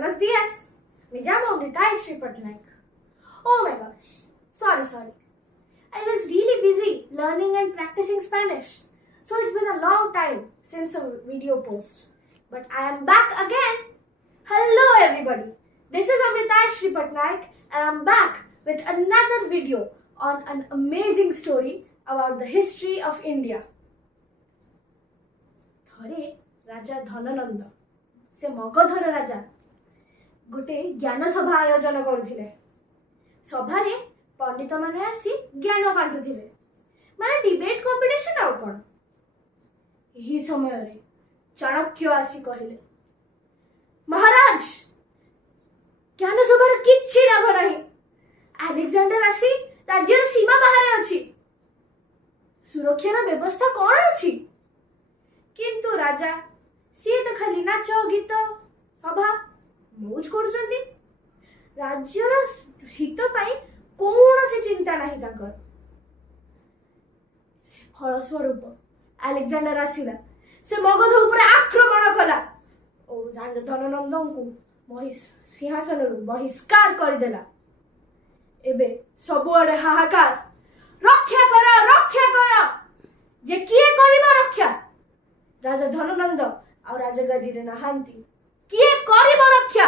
Buenos días. Me llamo Nitayashree Patnaik. Oh my gosh. Sorry. I was really busy learning and practicing Spanish. So it's been a long time since a video post. But I am back again. Hello everybody. This is Nitayashree Patnaik and I'm back with another video on an amazing story about the history of India. थरे राजा धननंद से मगधर राजा गोटे ज्ञान सभा आयोजन करुथिले। सभारे पंडित माने आसी ज्ञान बांटुथिले, माने डिबेट कंपटीशन आउ कोन। एही समय रे चाणक्य आसी कहिले, महाराज ज्ञान सभार किछि लाभ नाही। अलेक्जेंडर आसी राज्यर सीमा बाहर अछि, सुरक्षार व्यवस्था कोन अछि? किंतु राजा सी तो खाली नाच गीत सभा मौज करुचंती। राज्यर हित पाई कौनसी चिंता नहीं ताकर। फलस्वरूप अलेक्जेंडर आसिला, से मगध ऊपर आक्रमण कला और राजा धननंद को सिंहासन बहिष्कार करदेला। एबे सबुआडे हाहाकार, रक्षा कर जे किए करिबा रक्षा। राजा धननंद और राजा गदी रे नहांती, किए करिबो रक्षा।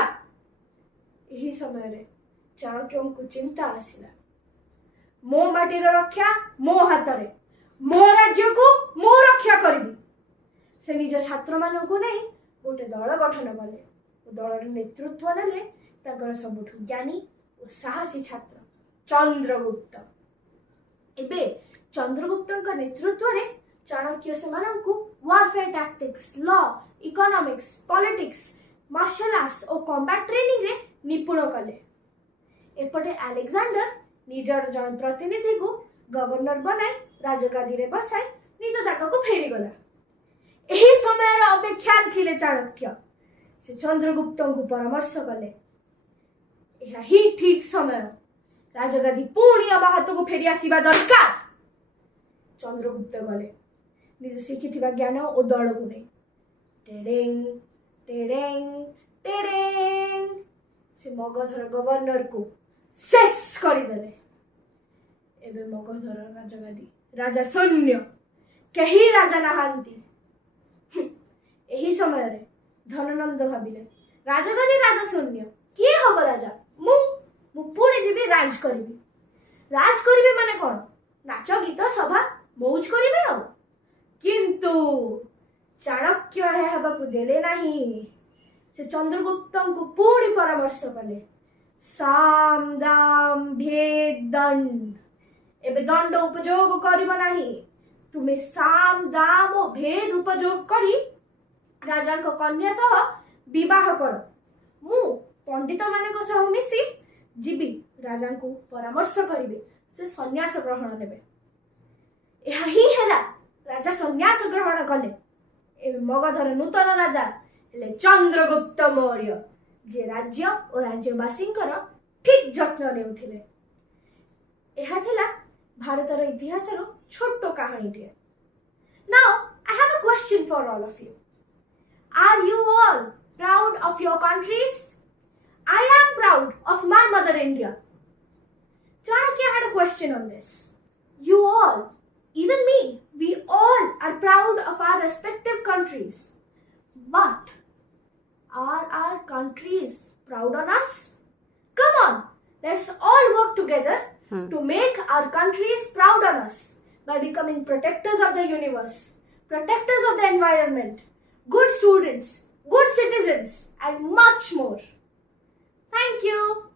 एही समय रे चाणक्य को चिंता आसिला, मो माटीर रक्षा मो हातरे, मो राज्य को मो रक्षा करिबी। से निज छात्र मानन को नै गोटे दल गठन कले। दलर नेतृत्व नेले ताकर सबुठु ज्ञानी और साहसी छात्र चंद्रगुप्त। एबे चंद्रगुप्तଙ୍କ नेतृत्वरे चाणक्य सेमानंकु warfare tactics, law, economics, politics, martial arts और कॉम्बैट ट्रेनिंग रे निपुण कले। एपटे अलेक्जेंडर निजर जन प्रतिनिधि को गवर्नर बनाई राजगादी रे बसाई निज जगह को फेरी गला। एही समय रे अपेक्षा थिले चाणक्य। से चंद्रगुप्त को परामर्श कले, एहा ही ठीक समय राजगादी पुणी आम हाथ को फेरी आसीबा दरकार। चंद्रगुप्त गले निज शिखिथिबा ज्ञान और दल को नहीं। टेडेंग टेडेंग टेडेंग से मगधर गवर्नर को शेष करदेले। एबे मगधर राजगादी राजा शून्य, केही राजा नहांती। एही समय रे धननंद भाबिले, राजगादी राजा शून्य, किए हब राजा? मु पुणी जीबी राज करिबी माने कोन? नाच गीत सभा मौज करिबे आ। किंतु चाणक्य हेबाकु देले नाही। से चंद्रगुप्त को पुणी परामर्श कले, साम दाम भेद दंड। एबे दंड उपयोग करिबो नाही। तुमे साम दाम और भेद उपयोग करी राजा को कन्या सह विवाह कर। मु पंडित माने सह मिसी जीबी राजा को परामर्श करिबे, से सन्यास ग्रहण नेबे। एहा ही हैला, राजा सन्यास ग्रहण कले। ए मगधर नूतन राजा हेले चंद्रगुप्त मौर्य, जे राज्य और राज्यवासींकर ठीक जत्न नेउथिले। एहा थिला भारतर इतिहासर छोटो कहानीटिए। Now I have a question for all of you. Are you all proud of your countries? I am proud of my mother India. Chanakya had a question on this. You all, even me, we all are proud of our respective countries. But are our countries proud on us? Come on, let's all work together to make our countries proud on us by becoming protectors of the universe, protectors of the environment, good students, good citizens, and much more. Thank you.